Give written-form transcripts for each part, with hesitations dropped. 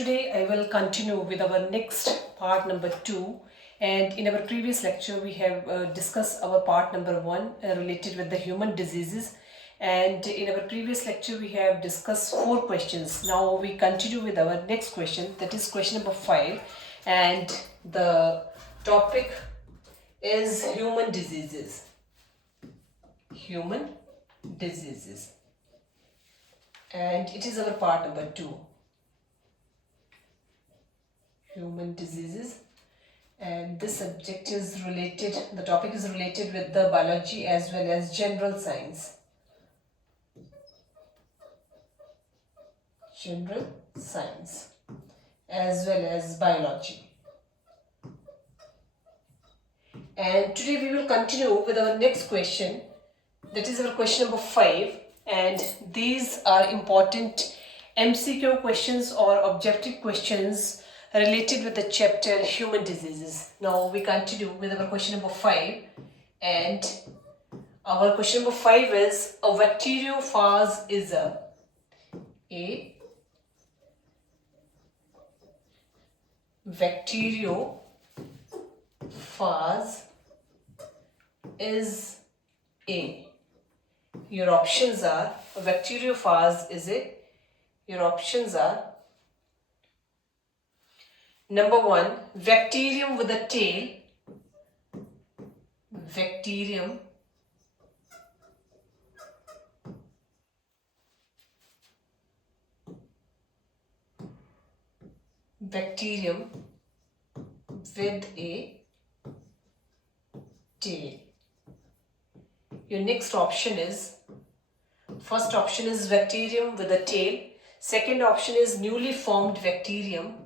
Today I will continue with our next part number 2, and in our previous lecture we have discussed our part number 1 related with the human diseases, and in our previous lecture we have discussed 4 questions. Now we continue with our next question, that is question number 5, and the topic is human diseases. Human diseases, and it is our part number 2. Human diseases, and this subject is related, the topic is related with the biology as well as general science. General science as well as biology. And today we will continue with our next question, that is our question number 5, and these are important MCQ questions or objective questions related with the chapter human diseases. Now we continue with our question number 5, and our question number 5 is a bacteriophage is a bacteriophage is a. Your options are a bacteriophage is a. Your options are number 1, bacterium with a tail. Bacterium with a tail. Your next option is, first option is bacterium with a tail. Second option is newly formed bacterium.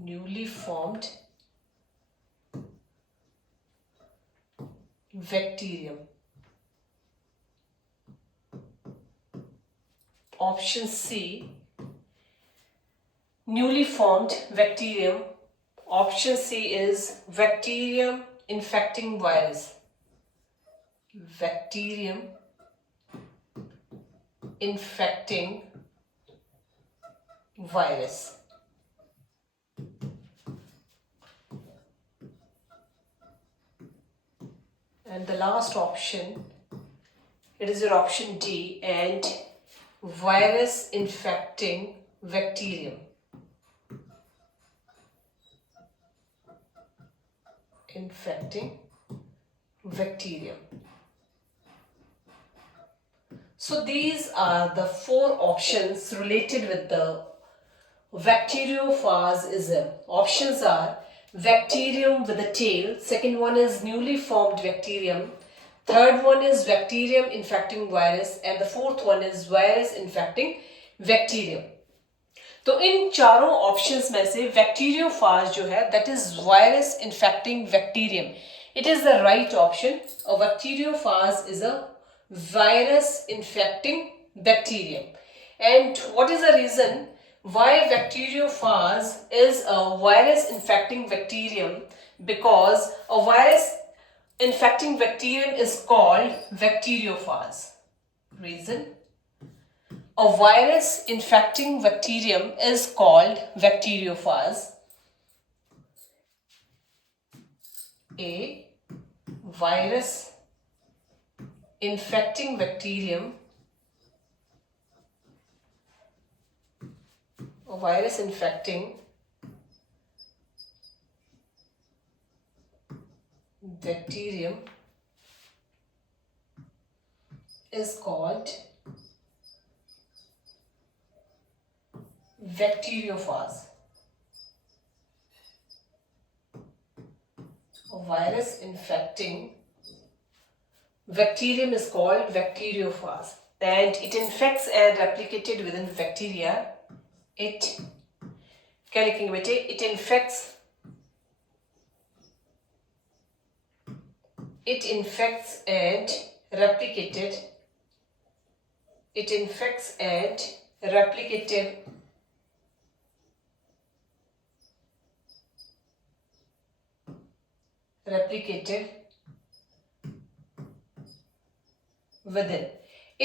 Newly formed bacterium. Option C, newly formed bacterium. Option C is bacterium infecting virus. Bacterium infecting virus. And the last option, it is your option D, and virus infecting bacterium. Infecting bacterium. So these are the 4 options related with the bacteriophagism. Options are bacterium with a tail. Second one is newly formed bacterium. Third one is bacterium infecting virus, and the fourth one is virus infecting bacterium. तो इन चारों options में से bacteriophage जो है that is virus infecting bacterium. It is the right option. A bacteriophage is a virus infecting bacterium. And what is the reason why bacteriophage is a virus infecting bacterium? Because a virus infecting bacterium is called bacteriophage. Reason: a virus infecting bacterium is called bacteriophage. A virus infecting bacterium, a virus infecting bacterium is called bacteriophage. A virus infecting bacterium is called bacteriophage, and it infects and replicated within bacteria. It क्या लिखेंगे बेटे? It infects and replicated. It infects and replicated within.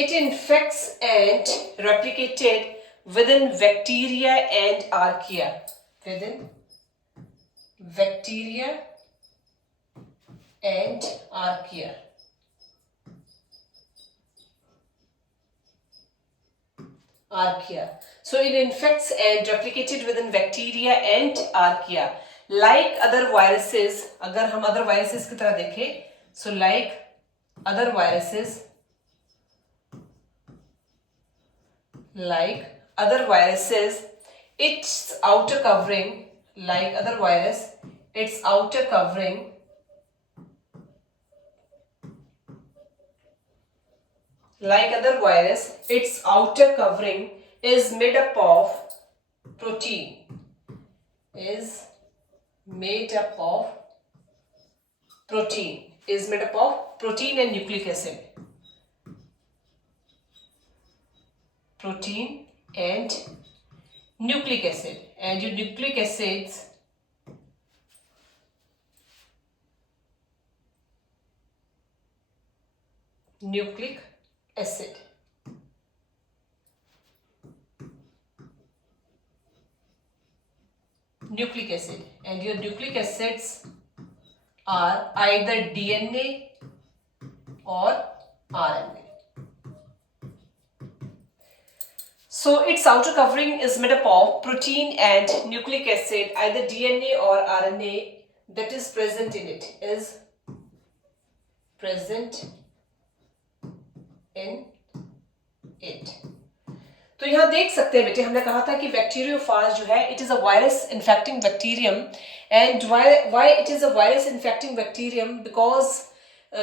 It infects and replicated within bacteria and archaea. Within bacteria and archaea. Archaea. So it infects and replicated within bacteria and archaea. Like other viruses, अगर हम other viruses की तरह देखें, so like other viruses, its outer covering, like other virus, its outer covering is made up of protein. Is made up of protein and nucleic acid. Protein and nucleic acid. And your nucleic acids nucleic acid. Nucleic acid. And your nucleic acids are either DNA or RNA. So its outer covering is made up of protein and nucleic acid, either DNA or RNA, that is present in it. Is present in it. तो यहाँ देख सकते हैं बेटे, हमने कहा था कि बैक्टीरियोफाज जो है, it is a virus infecting bacterium. And why it is a virus infecting bacterium? Because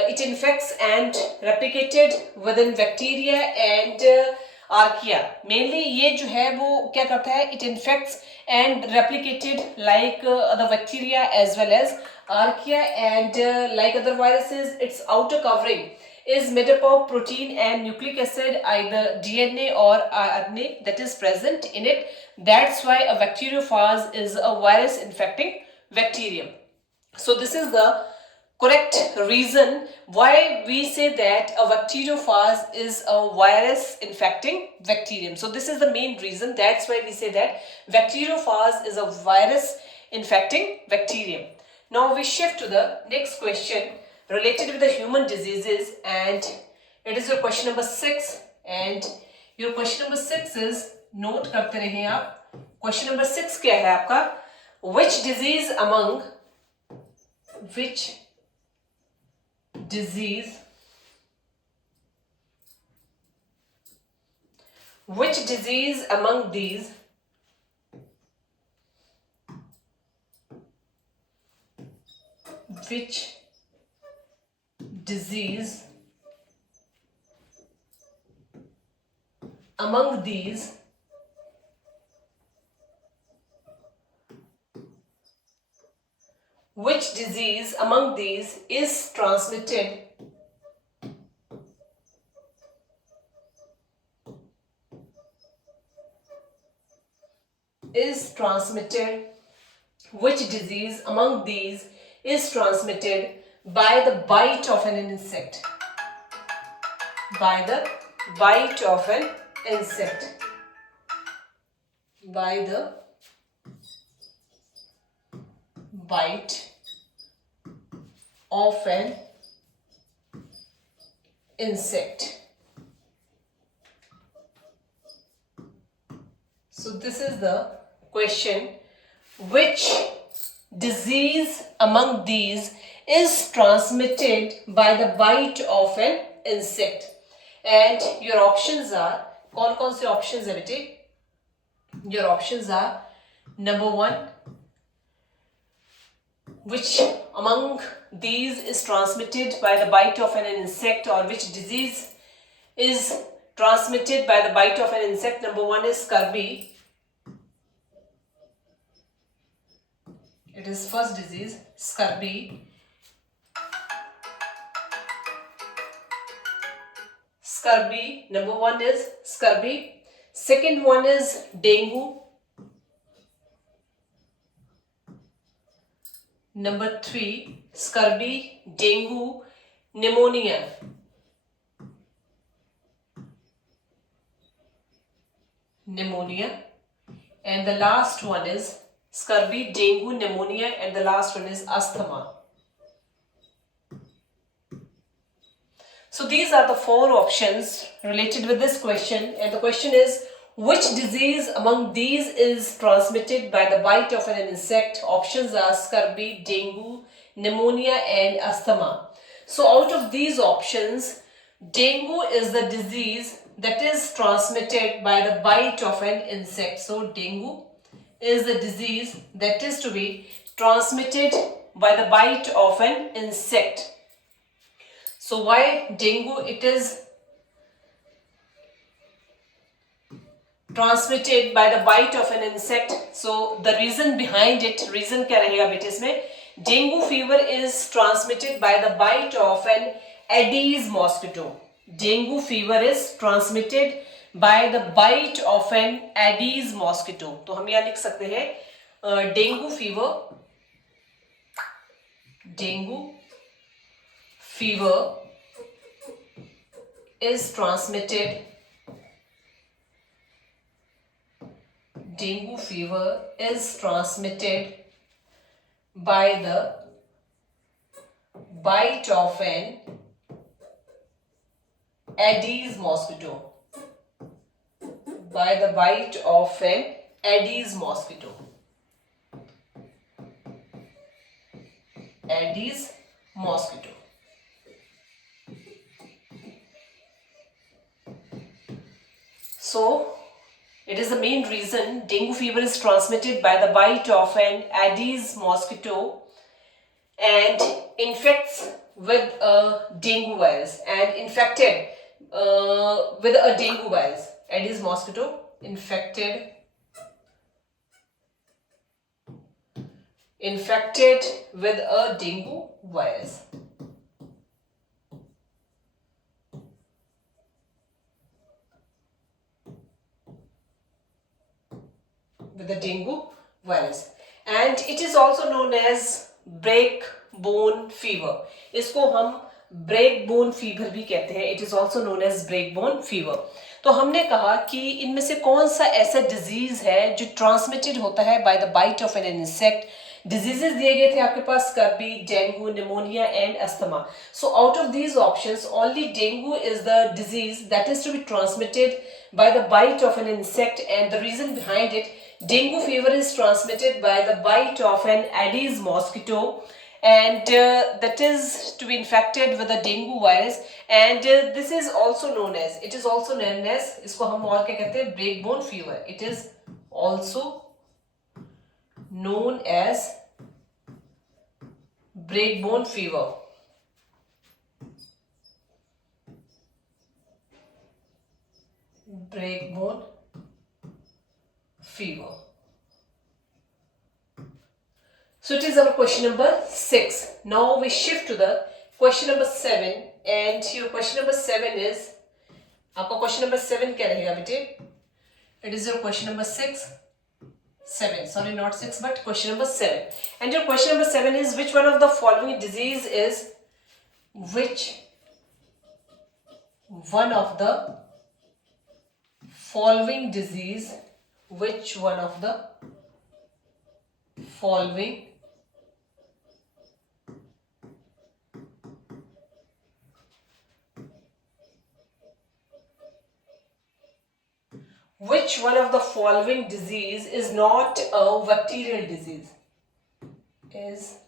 it infects and replicated within bacteria and archaea. Mainly ये जो है वो क्या करता है? It infects and replicated like the bacteria as well as archaea, and like other viruses, its outer covering is made up of protein and nucleic acid, either DNA or RNA, that is present in it. That's why a bacteriophage is a virus infecting bacterium. So this is the correct reason why we say that a bacteriophage is a virus infecting bacterium. So this is the main reason. That's why we say that bacteriophage is a virus infecting bacterium. Now we shift to the next question related with the human diseases, and it is your question number 6. And your question number 6 is, note करते रहें आप. Question number 6 क्या है आपका? Which disease among these which disease among these is transmitted which disease among these is transmitted by the bite of an insect? By the bite of an insect. By the bite of an insect. So this is the question. Which disease among these is transmitted by the bite of an insect? And your options are, कौन-कौन से options है बेटे? Your options are, number 1, which among these is transmitted by the bite of an insect, or which disease is transmitted by the bite of an insect. Number 1 is scurvy. It is first disease, scurvy. Number 1 is scurvy. Second one is dengue. Number 3, scurvy, dengue, pneumonia. pneumonia, and the last one is scurvy, dengue, pneumonia, and the last one is asthma. So these are the four options related with this question, and the question is, which disease among these is transmitted by the bite of an insect? Options are scurvy, dengue, pneumonia, and asthma. So out of these options, dengue is the disease that is transmitted by the bite of an insect. So dengue is the disease that is to be transmitted by the bite of an insect. So why dengue? It is transmitted by the bite of an insect. So the reason behind it, reason क्या रहेगा बेटे इसमें? Dengue fever is transmitted by the bite of an Aedes mosquito. Dengue fever is transmitted by the bite of an Aedes mosquito. तो हम यहाँ लिख सकते हैं dengue fever is transmitted. Dengue fever is transmitted by the bite of an Aedes mosquito. By the bite of an Aedes mosquito. Aedes mosquito. So, it is the main reason dengue fever is transmitted by the bite of an Aedes mosquito and infects with a dengue virus and infected with a dengue virus. Aedes mosquito infected with a dengue virus. With the dengue virus, and it is also known as break bone fever. इसको हम break bone fever भी कहते हैं. It is also known as break bone fever. तो हमने कहा कि इनमें से कौन सा ऐसा डिजीज है जो ट्रांसमिटेड होता है by the bite of an insect. Diseases दिए गए थे आपके पास scurvy, dengue, pneumonia and asthma. So out of these options only dengue is the disease that is to be transmitted by the bite of an insect, and the reason behind it, dengue fever is transmitted by the bite of an Aedes mosquito, and that is to be infected with the dengue virus, and this is also known as, इसको हम और क्या कहते हैं, break bone fever. It is also known as break bone fever. Break bone fever. So it is our question number 6. Now we shift to the question number 7, and your question number 7 is, आपका question number 7 क्या रहेगा बेटे? It is your question number 7, sorry, not 6 but question number 7, and your question number 7 is, which one of the following disease is, which one of the following disease, which one of the following disease is not a bacterial disease, is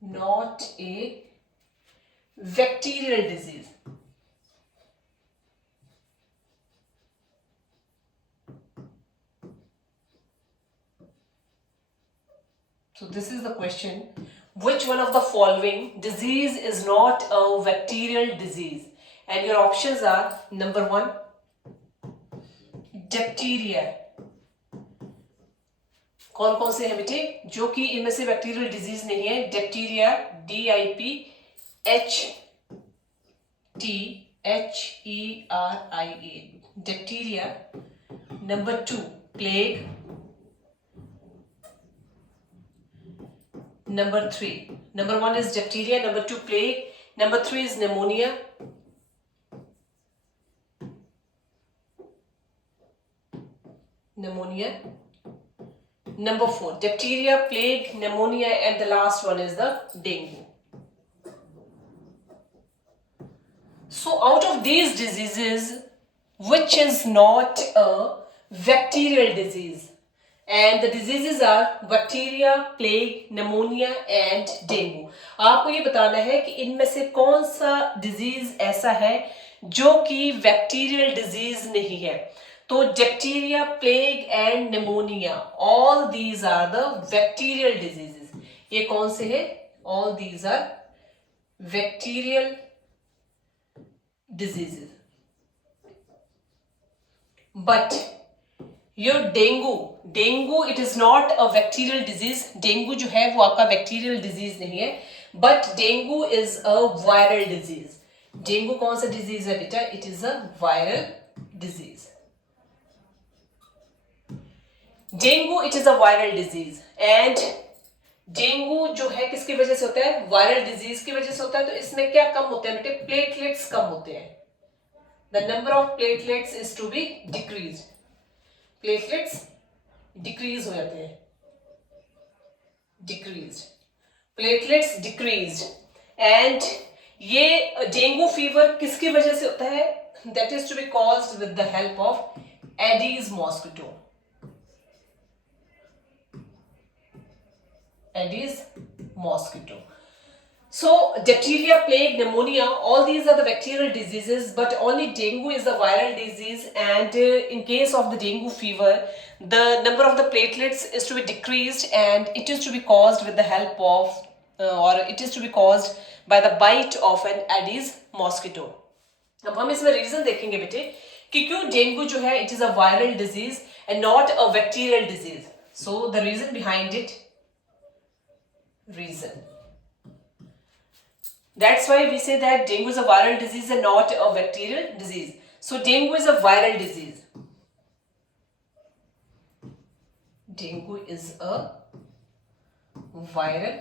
not a bacterial disease. So this is the question, which one of the following disease is not a bacterial disease, and your options are, number 1, diphtheria. कौन कौन से हैं बेटे जो कि इनमें से bacterial disease नहीं है? Diphtheria, DIPHTHERIA, diphtheria. Number 2, plague. Number 3. Number 1 is diphtheria, number 2 plague, number 3 is pneumonia. pneumonia. Number 4, diphtheria, plague, pneumonia, and the last one is the dengue. So out of these diseases, which is not a bacterial disease? And the diseases are bacteria, plague, pneumonia and dengue. आपको ये बताना है कि इनमें से कौन सा disease ऐसा है जो कि बैक्टीरियल डिजीज नहीं है. तो diphtheria, plague and pneumonia, all these are the bacterial diseases. ये कौन से है? All these are bacterial diseases. But your dengue it is not a bacterial disease. Dengue जो है वो आपका bacterial disease नहीं है, but dengue is a viral disease. Dengue कौन सा disease है बेटा? It is a viral disease. Dengue it is a viral disease and dengue जो है किसकी वजह से होता है? वायरल डिजीज की वजह से होता है. तो इसमें क्या कम होते हैं बेटे? प्लेटलेट्स कम होते हैं. The number of platelets is to be decrease. Platelets decrease हो जाते हैं. Decrease, platelets decrease. एंड ये डेंगू फीवर किसकी वजह से होता है? That is to be caused with the help of Aedes mosquito. Aedes mosquito. So diphtheria, plague, pneumonia, all these are the bacterial diseases, but only dengue is a viral disease. And in case of the dengue fever, the number of the platelets is to be decreased, and it is to be caused with the help of or it is to be caused by the bite of an Aedes mosquito. अब हम इसमें reason देखेंगे बेटे कि क्यों dengue जो है it is a viral disease and not a bacterial disease. So the reason behind it, reason. That's why we say that dengue is a viral disease and not a bacterial disease. So dengue is a viral disease. Dengue is a viral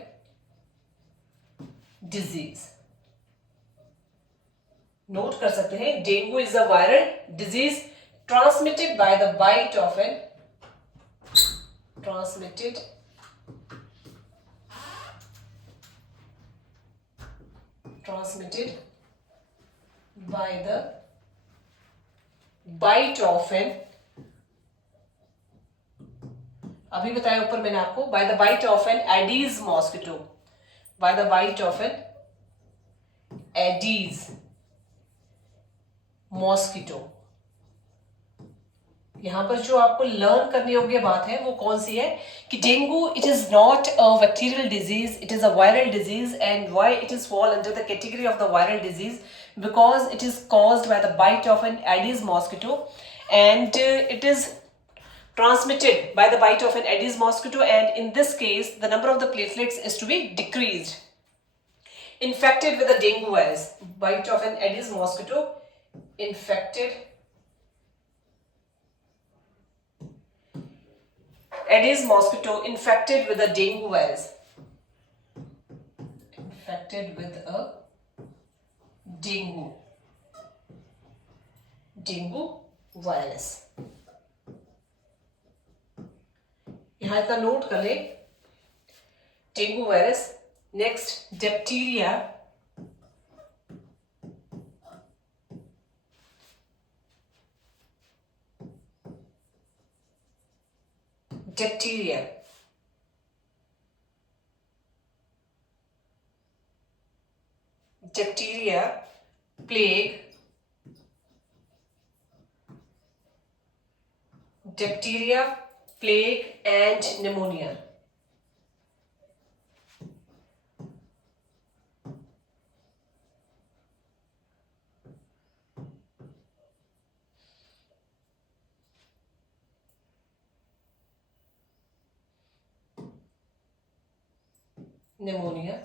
disease. Note कर सकते हैं, dengue is a viral disease transmitted by the bite of an transmitted by the bite of an, अभी बताया ऊपर मैंने आपको, by the bite of an Aedes mosquito. By the bite of an Aedes mosquito. यहां पर जो आपको learn करने योग्य बात है वो कौन सी है कि dengue it is not a bacterial disease, it is a viral disease. And why it is fall under the category of the viral disease? Because it is caused by the bite of an Aedes mosquito and it is transmitted by the bite of an Aedes mosquito, and in this case the number of the platelets is to be decreased. Infected with the dengue virus, bite of an Aedes mosquito, infected Aedes mosquito infected with a dengue virus. Infected with a dengue virus. यहां इतना note कर ले, dengue virus. Next diphtheria. Diphtheria, diphtheria, plague, diphtheria, plague and pneumonia. Pneumonia.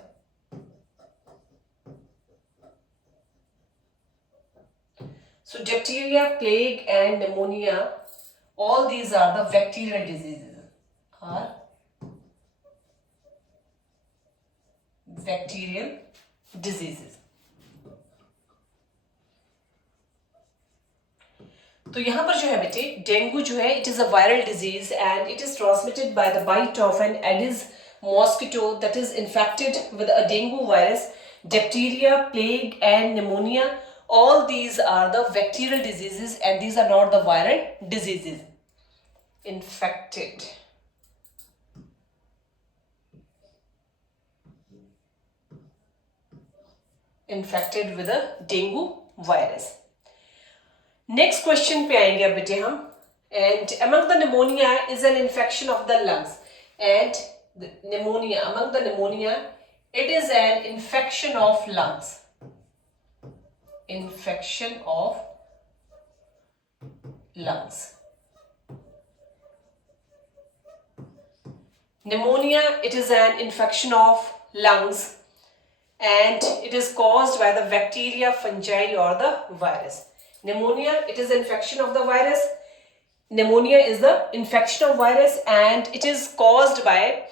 So diphtheria, plague and pneumonia, all these are the bacterial diseases. Are bacterial diseases. तो यहाँ पर जो है बेटे डेंगू जो है it is a viral disease and it is transmitted by the bite of an Aedes mosquito that is infected with a dengue virus, diphtheria, plague and pneumonia. All these are the bacterial diseases and these are not the viral diseases. Infected with a dengue virus. Next question पे आएंगे अब बेटे हम. And among the pneumonia is an infection of the lungs. And the pneumonia, among the pneumonia, it is an infection of lungs. Infection of lungs. Pneumonia, it is an infection of lungs and it is caused by the bacteria, fungi or the virus. Pneumonia, it is infection of the virus. Pneumonia is the infection of virus and it is caused by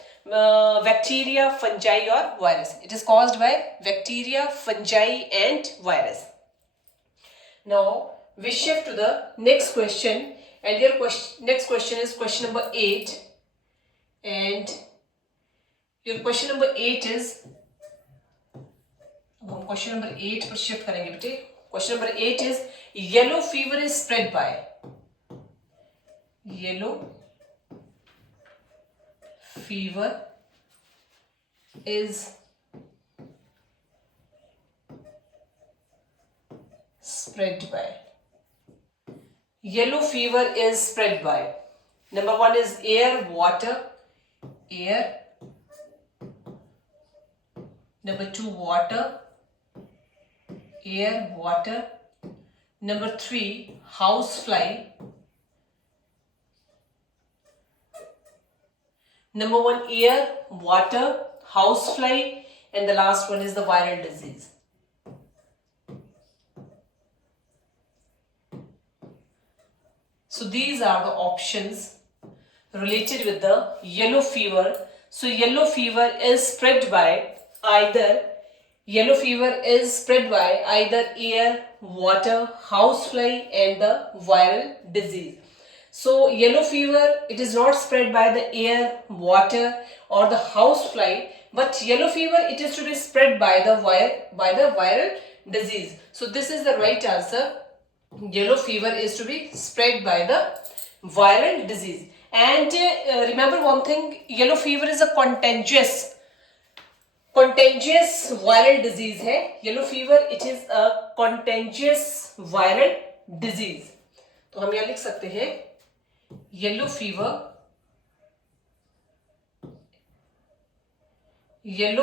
bacteria, fungi or virus. It is caused by bacteria, fungi and virus. Now we shift to the next question and your next question is question number 8 and your question number 8 is हम question number 8 पर shift करेंगे बेटे. Question number 8 is yellow fever is spread by. Yellow fever is spread by. Yellow fever is spread by. Number 1 is air, water, air. Number 2, water, air, water. Number 3, housefly. Number 1, air, water, housefly, and the last one is the viral disease. So these are the options related with the yellow fever. So yellow fever is spread by either air, water, housefly and the viral disease. So yellow fever, it is not spread by the air, water or the housefly, but yellow fever, it is to be spread by the viral disease. So this is the right answer. Yellow fever is to be spread by the viral disease. And remember one thing, yellow fever is a contagious viral disease है. Yellow fever, it is a contagious viral disease. तो हम यहाँ लिख सकते हैं yellow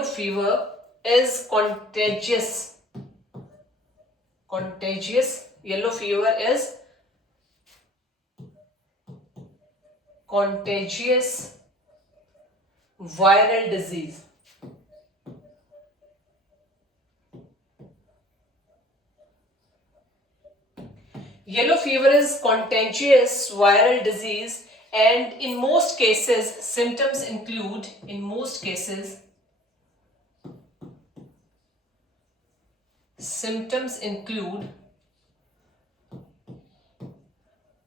fever is contagious. Yellow fever is contagious viral disease. Yellow fever is contagious viral disease and in most cases symptoms include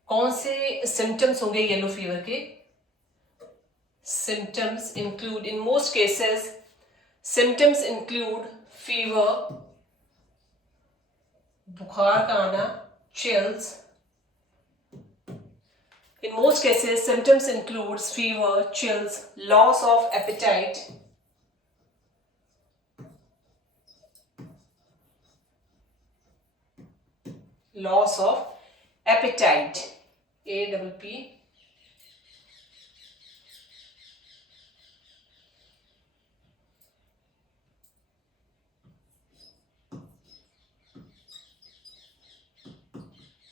कौन से symptoms होंगे yellow fever के? Symptoms include, in most cases symptoms include fever, बुखार का आना, chills. In most cases symptoms includes fever, chills, loss of appetite, APP.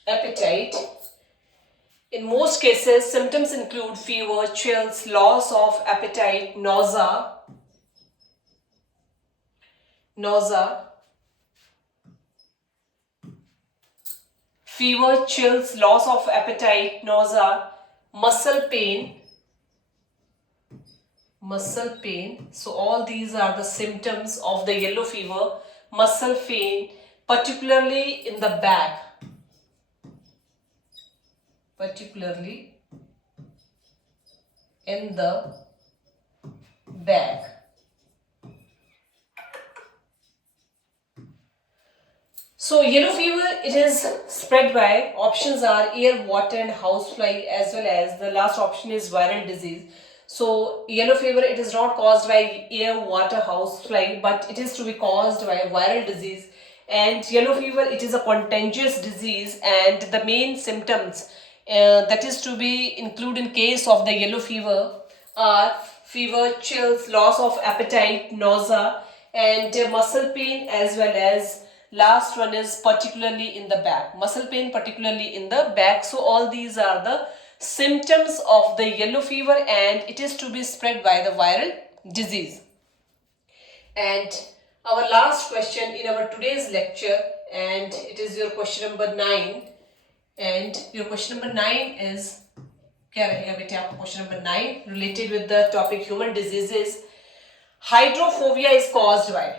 Appetite. In most cases, symptoms include fever, chills, loss of appetite, nausea. Fever, chills, loss of appetite, nausea, muscle pain. So all these are the symptoms of the yellow fever. Muscle pain, particularly in the back. particularly in the back. So yellow fever, it is spread by, options are air, water and housefly, as well as the last option is viral disease. So yellow fever, it is not caused by air, water, housefly, but it is to be caused by a viral disease. And yellow fever, it is a contagious disease, and the main symptoms that is to be included in case of the yellow fever are fever, chills, loss of appetite, nausea, and muscle pain, as well as last one is particularly in the back, muscle pain particularly in the back. So all these are the symptoms of the yellow fever, and it is to be spread by the viral disease. And our last question in our today's lecture, and it is your question number 9, and your question number 9 is, क्या रहेगा बेटे आपका question number 9 related with the topic human diseases. Hydrophobia is caused by,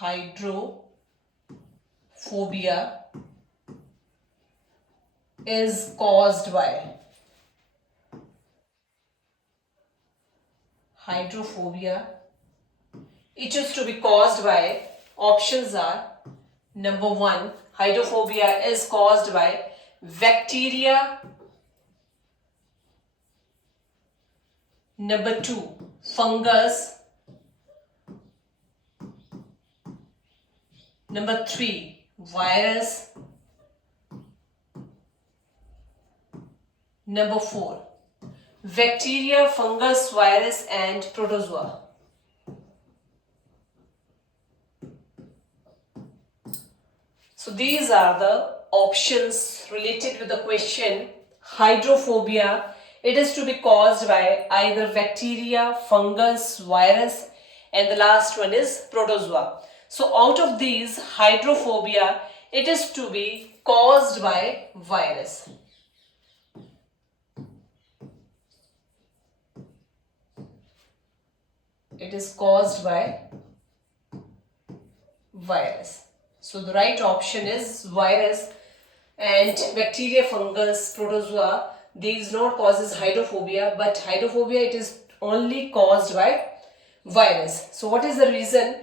hydrophobia is caused by, hydrophobia, it is to be caused by, options are, number 1, hydrophobia is caused by bacteria, number 2, fungus, number 3, virus, number 4, bacteria, fungus, virus and protozoa. So these are the options related with the question hydrophobia. It is to be caused by either bacteria, fungus, virus, and the last one is protozoa. So out of these, hydrophobia, it is to be caused by virus. It is caused by virus. So the right option is virus, and bacteria, fungus, protozoa, these not causes hydrophobia, but hydrophobia, it is only caused by virus. So what is the reason?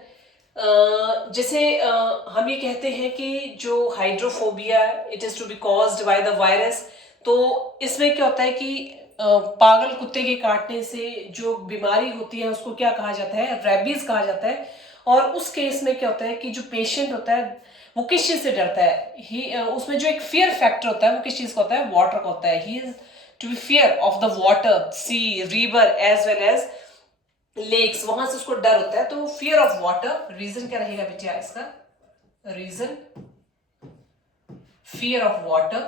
जैसे हम ये कहते हैं कि जो hydrophobia it is to be caused by the virus, तो इसमें क्या होता है कि पागल कुत्ते के काटने से जो बीमारी होती है उसको क्या कहा जाता है, रेबीज कहा जाता है. और उस केस में क्या होता है कि जो पेशेंट होता है वो किस चीज से डरता है, उसमें जो एक फियर फैक्टर होता है वो किस चीज का होता है, वाटर का होता है. He is to be fear of the water, sea, river as well as lakes, वहां से उसको डर होता है. तो फियर ऑफ वाटर, रीजन क्या रहेगा बेटिया इसका, reason fear of water,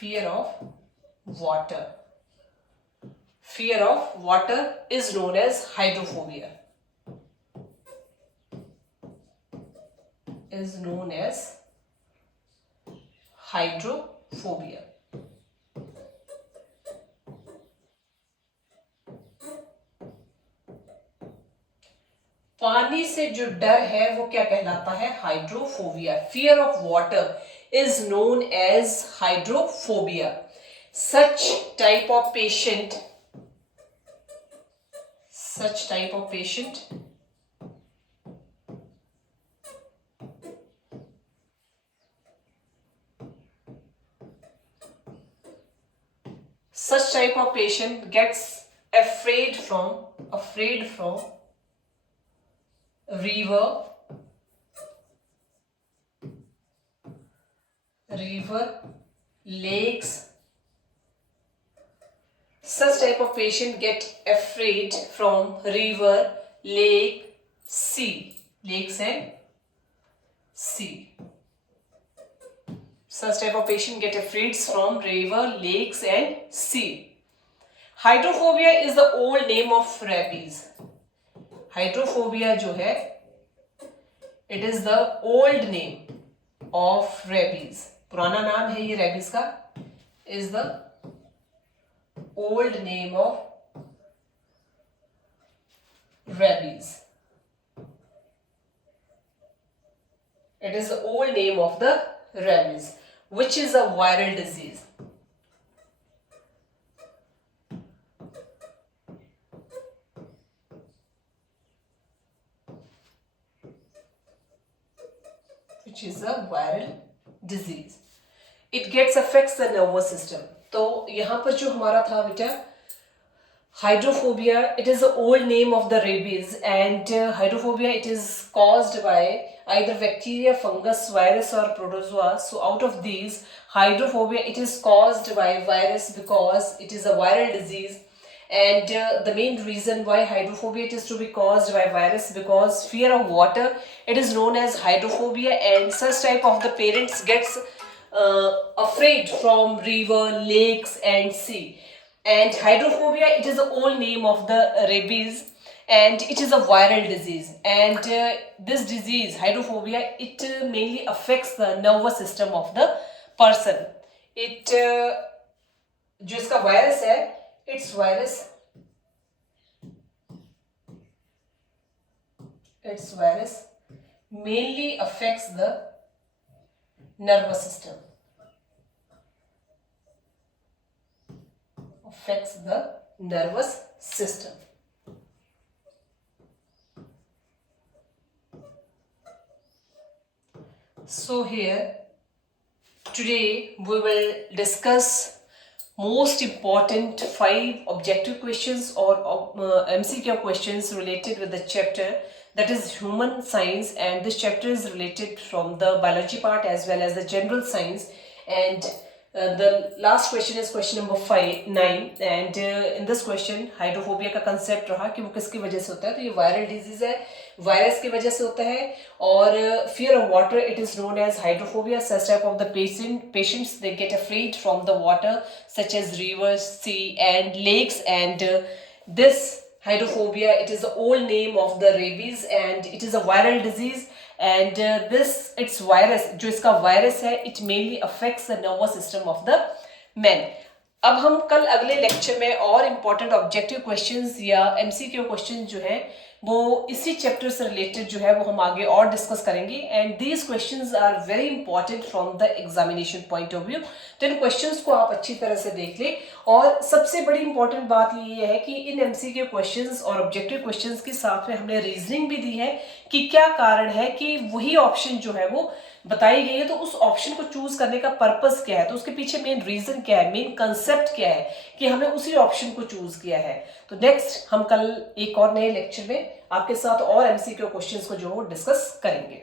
fear of water, fear of water is known as hydrophobia, is known as hydrophobia. पानी से जो डर है वो क्या कहलाता है, hydrophobia. Fear of water is known as hydrophobia. Such type of patient such type of patient gets afraid from river, lakes. Such type of patient get afraid from river, lake, sea, lakes and sea. Such type of patient get afraid from river, lakes and sea. Hydrophobia is the old name of rabies. Hydrophobia जो है, it is the old name of rabies. पुराना नाम है ये rabies का, is the old name of rabies. It is the old name of the rabies, which is a viral disease. Which is a viral disease. It gets affects the nervous system. तो यहाँ पर जो हमारा था बेटा hydrophobia, it is the old name of the rabies, and hydrophobia, it is caused by either bacteria, fungus, virus or protozoa. So out of these, hydrophobia, it is caused by virus because it is a viral disease. And the main reason why hydrophobia, it is to be caused by virus because fear of water, it is known as hydrophobia, and such type of the parents gets afraid from river, lakes and sea. And hydrophobia, it is the old name of the rabies, and it is a viral disease. And this disease, hydrophobia, it mainly affects the nervous system of the person. It जो इसका virus है, its virus mainly affects the nervous system. Affects the nervous system. So here today we will discuss most important 5 objective questions or MCQ questions related with the chapter, that is human science, and this chapter is related from the biology part as well as the general science. And the last question is question number 9, and in this question hydrophobia का concept रहा कि वो किसकी वजह से होता है. तो ये वायरल डिजीज है, वायरस की वजह से होता है. और fear of water, it is known as hydrophobia. Such type of the patients they get afraid from the water such as rivers, sea and lakes. And this hydrophobia, it is the old name of the rabies, and it is a viral disease. And its virus, जो इसका virus है, it mainly affects the nervous system of the men. अब हम कल अगले lecture में और important objective questions या एमसीक्यू क्वेश्चन जो हैं वो इसी चैप्टर से रिलेटेड जो है वो हम आगे और डिस्कस करेंगे. And these questions are very important from the examination point of view. तो इन क्वेश्चंस को आप अच्छी तरह से देख लें. और सबसे बड़ी इंपॉर्टेंट बात ये है कि इन एमसीक्यू क्वेश्चंस और ऑब्जेक्टिव क्वेश्चंस के साथ में हमने रीजनिंग भी दी है कि क्या कारण है कि वही ऑप्शन जो है वो बताई गई है, तो उस ऑप्शन को चूज करने का पर्पस क्या है, तो उसके पीछे मेन रीजन क्या है, मेन कंसेप्ट क्या है कि हमने उसी ऑप्शन को चूज किया है. तो नेक्स्ट हम कल एक और नए लेक्चर में आपके साथ और एमसीक्यू क्वेश्चंस को जो डिस्कस करेंगे.